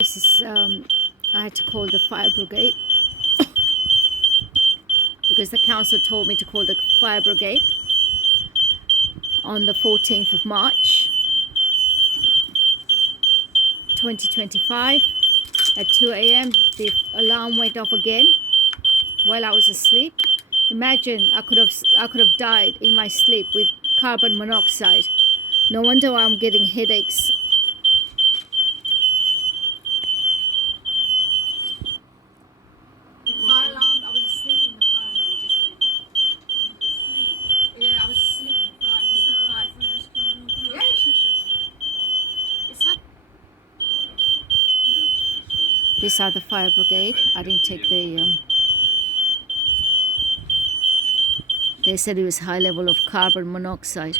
This is, I had to call the fire brigade because the council told me to call the fire brigade on the 14th of March 2025 at 2 a.m. The alarm went off again while I was asleep. Imagine I could have died in my sleep with carbon monoxide. No wonder why I'm getting headaches. Fire alarm, I was asleep in the fire alarm just then. Yeah, I was asleep in the fire. These are the fire brigade. I didn't take they said it was high level of carbon monoxide.